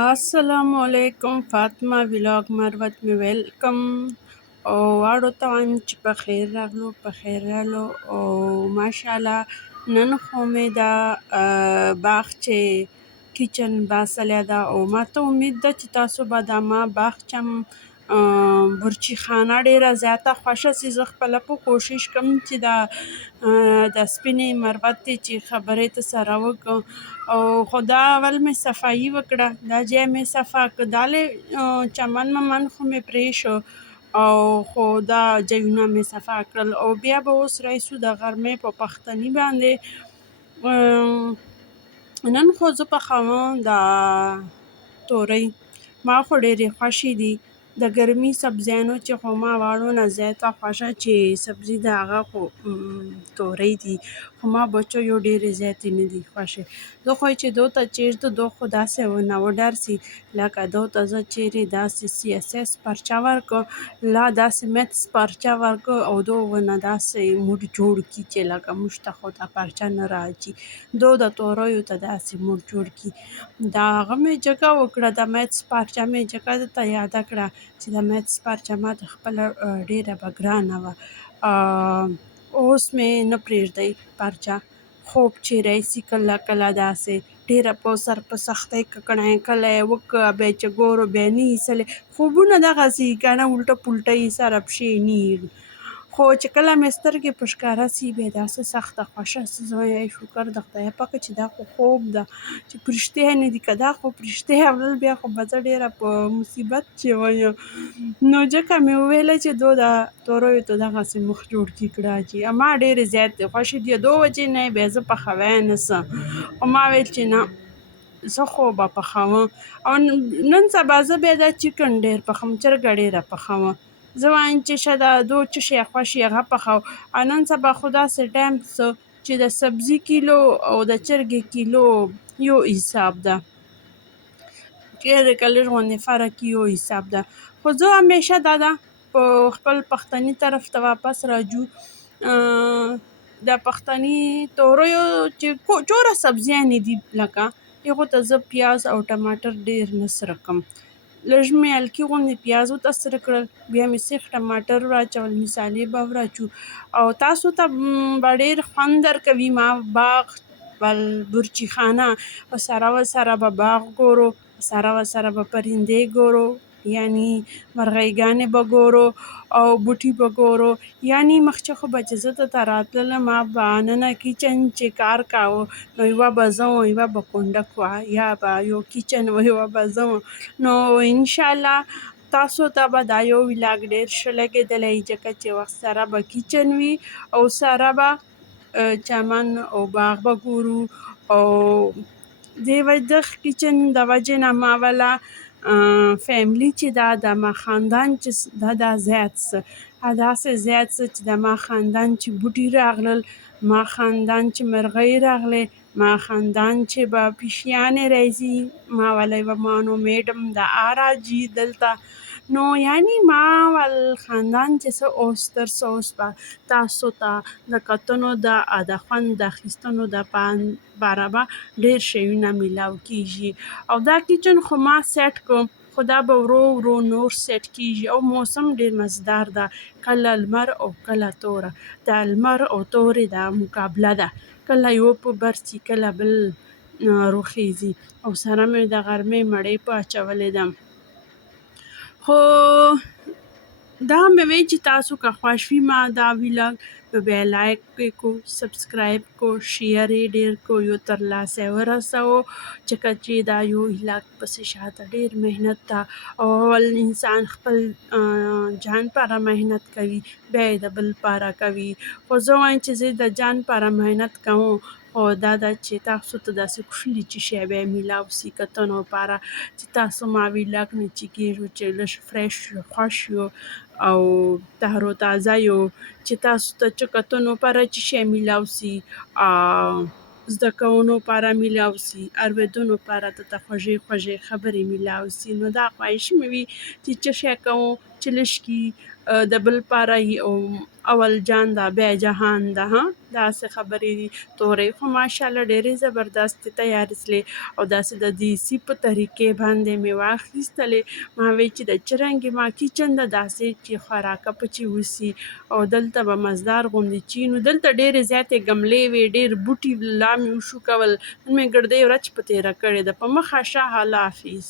السلام علیکم فاطمه ولاګ مروت می ویلکم او واړو ته وایم چې په خیر راغلو په خیر رالو او ماشاءالله نن خو مې دا باغ چې کچن باسلی ده او ما ته امید ده چې تاسو به دا ما باغچم برچی خانه ډیره زیاته خوښه سي. زه خپله په کوشش کوم چې د سپینې مروتې چې خبرې ته سره وکړم او خو دا اول مې صفایي وکړه، دا ځای مې صفا کړ، دالې چمن ممن خو مې پرېښو او خو دا ځایونه مې صفا کړل او بیا به اوس راشو د غرمې په پختني باندې. نن خو زه پخوم دا تورۍ، ما خو ډېرې خوښې دي د ګرمي سبزیانو چې خو ما واړو نه زیاته خوښه چې سبزي د هغه خو تورۍ دي، خو ما بچیو ډېرې زیاتې نه دي خوښې. زه خو چې دو ته چېرته دو خو داسې نه وډارسي لکه دو ته زه چیرې داسې CSS پرچه ورکړ لا داسې میتس پرچه ورکړ او دو ونه داسې موډ جوړ کړي چې لکه موږ ته خو دا پرچه نه راځي، دو د توریو ته داسې موډ جوړ کړي. د هغه مې جګه وکړه د میتس پارچه مې جګه درته یاده کړه چې د میتس پارچه ماته خپله ډېره به ګرانه وه. اوس مې نه پرېږدی پارچه، خوب چې راشي کله کله داسې ډېره په سر په سختۍ ککړی کله یې وکړه بیا چې ګورو بیا نه ایستلی، خوبونه دغسې که نه الټه پلټه یې سره پښې نه ایږدي، خو چې کله مې سترګې په ښکاره سي بیا داسې سخته خوښه سي. زه وایم ای شکر د خدای پاکه چې دا خو خوب ده چې په رښتیا نه دي، که دا خو په رښتیا وړل بیا خو به زه ډېره په مصیبت کې وایم. نو ځکه مې وویله چې دو د توریو ته دغسې مخ جوړ کړي کړه چې ما ډېرې زیاتې خوښې دي دو وجې نه بیا زه پخوی نه څه، خو ما ویل چې نه زه خو به پخوم او نن سبا زه بیا دا چکن ډېر پخوم، چرګه ډېره پخوم. زه وایم چې شه دا دو څه شی خوښ وي هغه پخوم او نن سبا خو داسې ټایم څه چې د سبزي کیلو او د چرګې کیلو یو حساب ده، ډېر که لږ غوندې فرق یو حساب ده، خو زه همیشه دا ده په خپل پښتني طرف ته واپس راځو. د پښتني توریو چې جوړه سبزیانې دي لکه هغو ته زه پیاز او ټماټر ډېر نه سره کړم، لږ مې هلکي غوندې پیاز ورته سره کړل، بیا مې سیخ ټماټر واچول، مسالې به واچو او تاسو ته به ډېر خوند درکوي. ما باغ برچی خانه سره و سره به باغ ګورو، سره و سره به پرندې ګورو یعنی مرغیګانې به ګورو او بوټي به ګورو، یعنی مخکې خو به چې زه دلته راتللم ما به ننه کچن چې کار کاوه نو یوه به زه وم یوه به کنډک وه یا به یو کچن و یوه به زه وم. نو انشاءالله تاسو ته به دا یو ولاګ ډېر ښه لګېدلی ځکه چې سره به کچن وي او سره به چمن او باغ به ګورو او د کچن د وجې نه ما وله فیملی چې دا ما خاندان چې دا زیات څه داسې زیات څه چې د ما خاندان چې بوټي راغلل، ما خاندان چې مرغۍ راغلې، ما خاندان چې به پیشیانې راځي، ما وله یوه مانو میډم د راځي دلته، نو یعنی ما ول خاندان چې څه اوس تر څه اوس به تاسو ته د کتنو د خوند د اخیستنو د باره به ډېر شیونه میلاو کېږي او دا کچن خو ما سیټ کړم خو دا به ورو ورو نور سیټ کېږي او موسم ډېر مزدار ده، کله لمر او کله توره، د لمر او تورې دا مقابله ده، کله یو په بر سي کله بل روخیږي او سره مې د غرمې مړۍ په اچولې ده. خو دا مې وی چې تاسو که خوښ وي ما دا ویلاګ نو بیا لایک یې کو، سبسکرایب کو، شیر یې ډېر کو، یو ترلاسه ورسوو ځکه چې دا یو ویلاګ پسې شاته ډېر محنت ده او اول انسان خپل جان پاره محنت کوي بیا یې د بل پاره کوي، خو زه وایم چې زه د جان پاره محنت کوم او دا ده چې تاسو ته داسې کوښلي چې شی بیا میلاو سي کتنو پاره چې تاسو ما ویلاګ نه چې کېږو چې لږ فرش یو خوښ یو او تر و تازه یو چې تاسو ته چې کتنو پاره چې شی میلاو سي زده کوونو پاره میلاو سي اورېدنو پاره درته خوږې خوږې خبرې میلاو سي، نو دا خواهش مې وي چې څه شی کوم چې لشکي د بل پاره او اول جان دا بیا جهان ده ها داسې خبرې دي. تورۍ خو ماشاءالله ډېرې زبردستې تیارې سلې او داسې د دیسي په طریقې باندې مې واخیستلې. ما وی چې د چرنګې ما کچن ده داسې چې خوراکه پکې وسي او دلته به مزدار غوندې چینو. دلته ډېرې زیاتې ګملې وې، ډېر بوټي لا مې وشو کول. نن مې ګردۍ ورځ په تېره کړې ده. په مخه شه، الله حافظ.